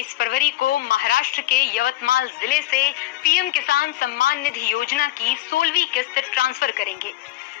22 फरवरी को महाराष्ट्र के यवतमाल जिले से पीएम किसान सम्मान निधि योजना की 16वीं किस्त ट्रांसफर करेंगे।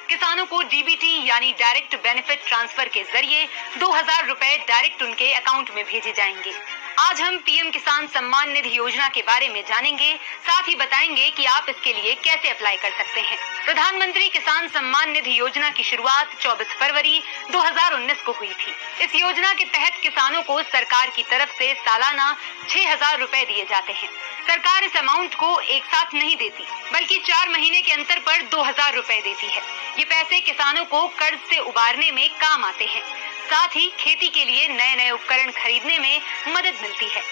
किसानों को डीबीटी यानी डायरेक्ट बेनिफिट ट्रांसफर के जरिए 2000 रुपए डायरेक्ट उनके अकाउंट में भेजे जाएंगे। आज हम पीएम किसान सम्मान निधि योजना के बारे में जानेंगे, साथ ही बताएंगे कि आप इसके लिए कैसे अप्लाई कर सकते हैं। प्रधानमंत्री किसान सम्मान निधि योजना की शुरुआत 24 फरवरी 2019 को हुई थी। इस योजना के तहत किसानों को सरकार की तरफ से सालाना 6000 रुपए दिए जाते हैं। सरकार इस अमाउंट को एक साथ नहीं देती, बल्कि 4 महीने के अंतर पर 2000 रुपए देती है। ये पैसे किसानों को कर्ज से उबारने में काम आते हैं, साथ ही खेती के लिए नए उपकरण खरीदने में मदद मिलती है।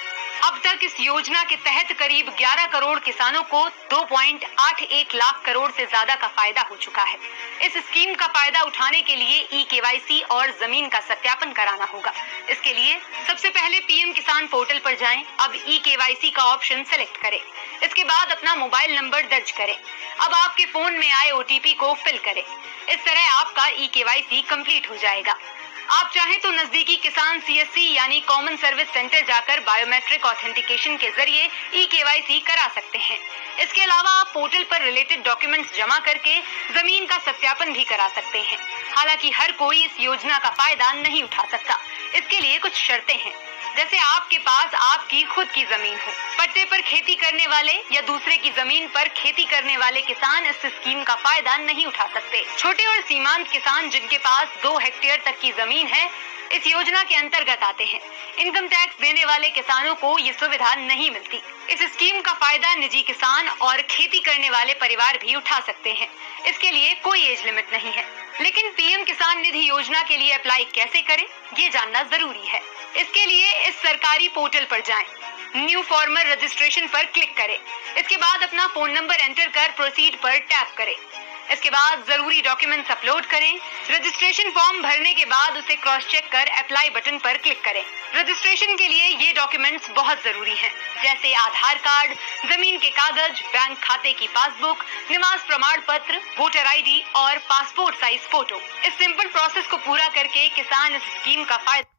अब तक इस योजना के तहत करीब 11 करोड़ किसानों को 2.81 लाख करोड़ से ज्यादा का फायदा हो चुका है। इस स्कीम का फायदा उठाने के लिए ई-केवाईसी और जमीन का सत्यापन कराना होगा। इसके लिए सबसे पहले पीएम किसान पोर्टल पर जाएं। अब ई-केवाईसी का ऑप्शन सेलेक्ट करें। इसके बाद अपना मोबाइल नंबर दर्ज करें। अब आपके फोन में आए ओटीपी को फिल करें। इस तरह आपका ई-केवाईसी कंप्लीट हो जाएगा। आप चाहें तो नजदीकी किसान सीएससी यानी कॉमन सर्विस सेंटर जाकर बायोमेट्रिक ऑथेंटिकेशन के जरिए ई-केवाईसी करा सकते हैं। इसके अलावा आप पोर्टल पर रिलेटेड डॉक्यूमेंट्स जमा करके जमीन का सत्यापन भी करा सकते हैं। हालांकि हर कोई इस योजना का फायदा नहीं उठा सकता। इसके लिए कुछ शर्तें हैं, जैसे आपके पास आपकी खुद की जमीन हो, पट्टे पर खेती करने वाले या दूसरे की जमीन पर खेती करने वाले किसान इस स्कीम का फायदा नहीं उठा सकते। छोटे और सीमांत किसान जिनके पास 2 हेक्टेयर तक की जमीन है इस योजना के अंतर्गत आते हैं। इनकम टैक्स देने वाले किसानों को ये सुविधा नहीं मिलती। इस स्कीम का फायदा निजी किसान और खेती करने वाले परिवार भी उठा सकते हैं। इसके लिए कोई एज लिमिट नहीं है। लेकिन पीएम किसान निधि योजना के लिए अप्लाई कैसे करें, ये जानना जरूरी है। इसके लिए इस सरकारी पोर्टल पर जाएं। न्यू फार्मर रजिस्ट्रेशन पर क्लिक करें। इसके बाद अपना फोन नंबर एंटर कर प्रोसीड पर टैप करें। इसके बाद जरूरी डॉक्यूमेंट्स अपलोड करें। रजिस्ट्रेशन फॉर्म भरने के बाद उसे क्रॉस चेक कर अप्लाई बटन पर क्लिक करें। रजिस्ट्रेशन के लिए ये डॉक्यूमेंट्स बहुत जरूरी हैं, जैसे आधार कार्ड, जमीन के कागज, बैंक खाते की पासबुक, निवास प्रमाण पत्र, वोटर आईडी और पासपोर्ट साइज फोटो। इस सिंपल प्रोसेस को पूरा करके किसान इस स्कीम का फायदा